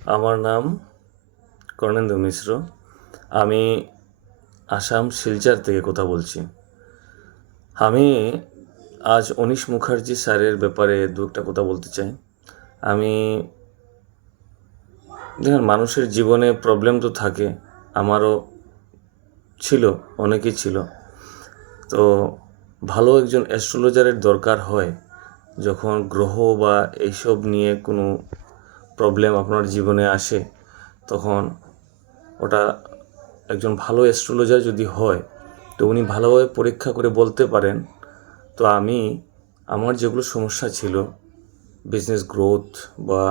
আমার নাম কর্ণেন্দু মিশ্র। আমি আসাম শিলচর থেকে কথা বলছি। আমি আজ অনিশ মুখার্জি স্যারের ব্যাপারে দু একটা কথা বলতে চাই। আমি দেখুন, মানুষের জীবনে প্রবলেম তো থাকে, আমারও ছিল, অনেকই ছিল। তো ভালো একজন অ্যাস্ট্রোলজারের দরকার হয় যখন গ্রহ বা এইসব নিয়ে কোনো প্রবলেম আপনার জীবনে আসে, তখন ওটা একজন ভালো অ্যাস্ট্রোলজার যদি হয় তো উনি ভালোভাবে পরীক্ষা করে বলতে পারেন। তো আমি আমার যেগুলো সমস্যা ছিল, বিজনেস গ্রোথ বা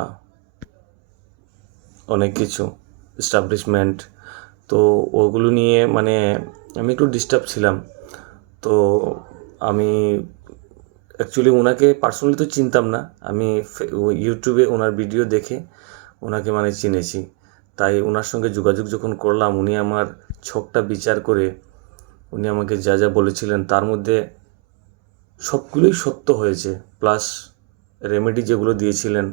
অনেক কিছু এস্টাবলিশমেন্ট, তো ওগুলো নিয়ে আমি একটু ডিস্টার্ব ছিলাম। তো আমি অ্যাকচুয়ালি ওনাকে পার্সোনালি তো চিনতাম না, আমি ইউটিউবে ওনার ভিডিও দেখে ওনাকে চিনেছি। তাই ওনার সঙ্গে যোগাযোগ যখন করলাম, উনি আমার ছকটা বিচার করে উনি আমাকে যা যা বলেছিলেন তার মধ্যে সবগুলোই সত্য হয়েছে। প্লাস রেমেডি যেগুলো দিয়েছিলেন,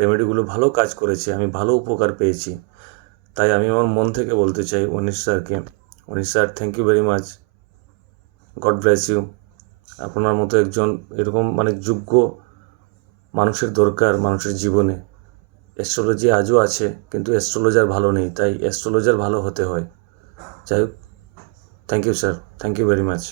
রেমেডিগুলো ভালো কাজ করেছে, আমি ভালো উপকার পেয়েছি। তাই আমি আমার মন থেকে বলতে চাই অনিশ স্যারকে, Anish sir, thank you very much, God bless you. আপনার মতো একজন এরকম যোগ্য মানুষের দরকার মানুষের জীবনে। অ্যাস্ট্রোলজি আজও আছে, কিন্তু অ্যাস্ট্রোলজার ভালো নেই, তাই অ্যাস্ট্রোলজার ভালো হতে হয়। যাই হোক, thank you sir, thank you very much.